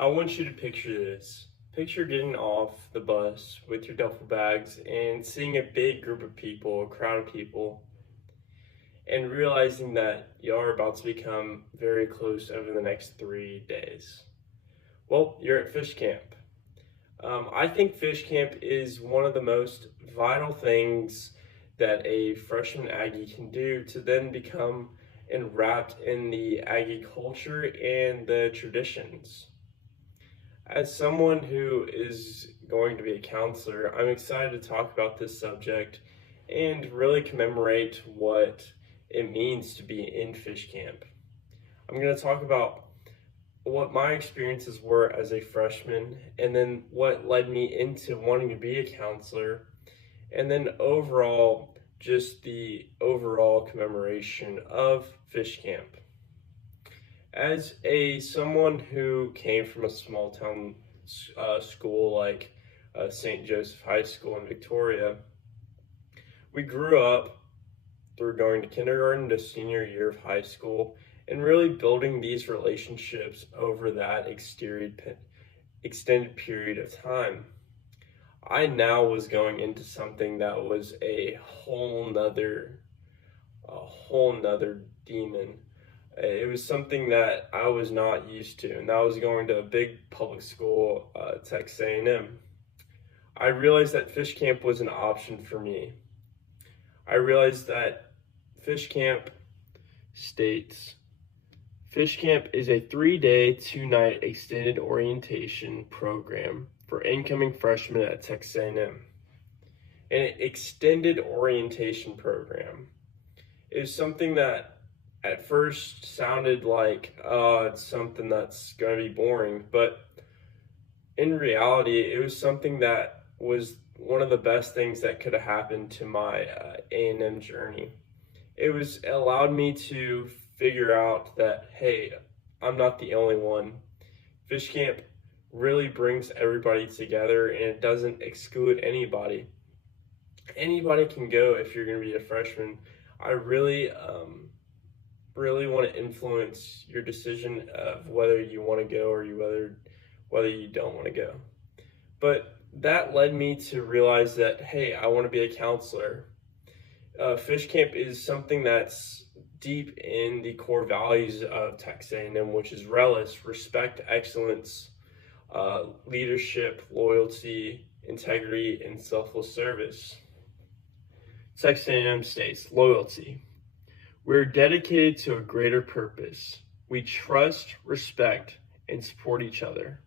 I want you to picture this. Picture getting off the bus with your duffel bags and seeing a big group of people, a crowd of people, and realizing that y'all are about to become very close over the next 3 days. Well, you're at fish camp. I think fish camp is one of the most vital things that a freshman Aggie can do to then become enwrapped in the Aggie culture and the traditions. As someone who is going to be a counselor, I'm excited to talk about this subject and really commemorate what it means to be in fish camp. I'm going to talk about what my experiences were as a freshman, and then what led me into wanting to be a counselor, and then overall, just the overall commemoration of fish camp. As someone who came from a small town school like St. Joseph High School in Victoria, we grew up through going to kindergarten to senior year of high school and really building these relationships over that extended period of time. I now was going into something that was a whole nother demon. It was something that I was not used to, and that was going to a big public school, Texas A&M. I realized that fish camp was an option for me. I realized that fish camp states, fish camp is a 3-day, 2-night extended orientation program for incoming freshmen at Texas A&M. An extended orientation program is something that at first sounded like, it's something that's going to be boring, but in reality, it was something that was one of the best things that could have happened to my A&M journey. It allowed me to figure out that, hey, I'm not the only one. Fish camp really brings everybody together, and it doesn't exclude anybody. Anybody can go if you're going to be a freshman. I really want to influence your decision of whether you want to go or whether you don't want to go. But that led me to realize that, hey, I want to be a counselor. Fish camp is something that's deep in the core values of Texas A&M, which is relish, respect, excellence, leadership, loyalty, integrity, and selfless service. Texas A&M states loyalty. We're dedicated to a greater purpose. We trust, respect, and support each other.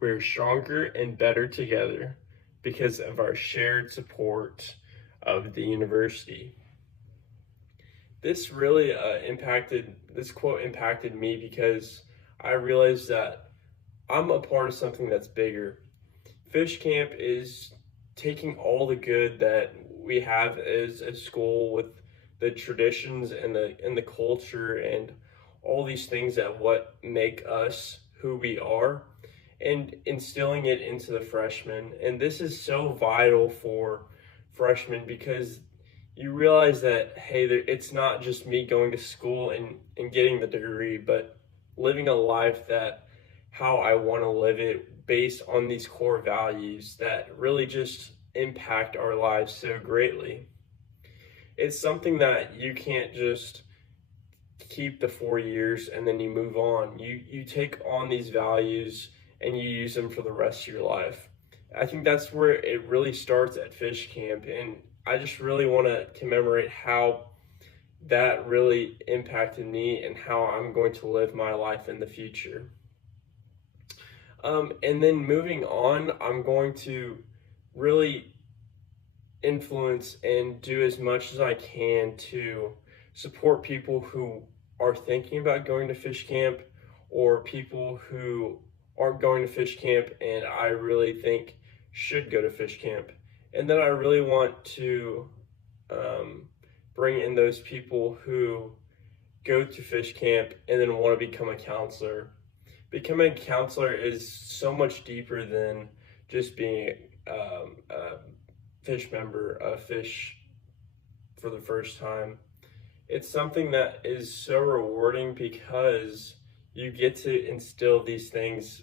We're stronger and better together because of our shared support of the university. This really this quote impacted me because I realized that I'm a part of something that's bigger. Fish camp is taking all the good that we have as a school with the traditions and the culture and all these things that what make us who we are, and instilling it into the freshmen. And this is so vital for freshmen because you realize that, hey, it's not just me going to school and getting the degree, but living a life that how I want to live it based on these core values that really just impact our lives so greatly. It's something that you can't just keep the 4 years and then you move on. You take on these values and you use them for the rest of your life. I think that's where it really starts at fish camp, and I just really want to commemorate how that really impacted me and how I'm going to live my life in the future. And then moving on, I'm going to really influence and do as much as I can to support people who are thinking about going to fish camp or people who aren't going to fish camp and I really think should go to fish camp. And then I really want to bring in those people who go to fish camp and then want to become a counselor. Becoming a counselor is so much deeper than just being a fish member, a fish for the first time. It's something that is so rewarding because you get to instill these things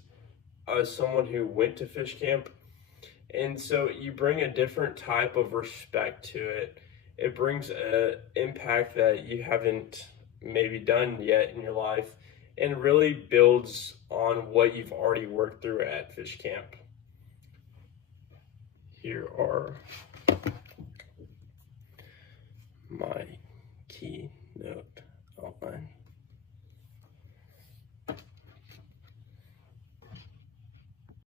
as someone who went to fish camp. And so you bring a different type of respect to it. It brings an impact that you haven't maybe done yet in your life, and really builds on what you've already worked through at fish camp. Here are my keynote outline.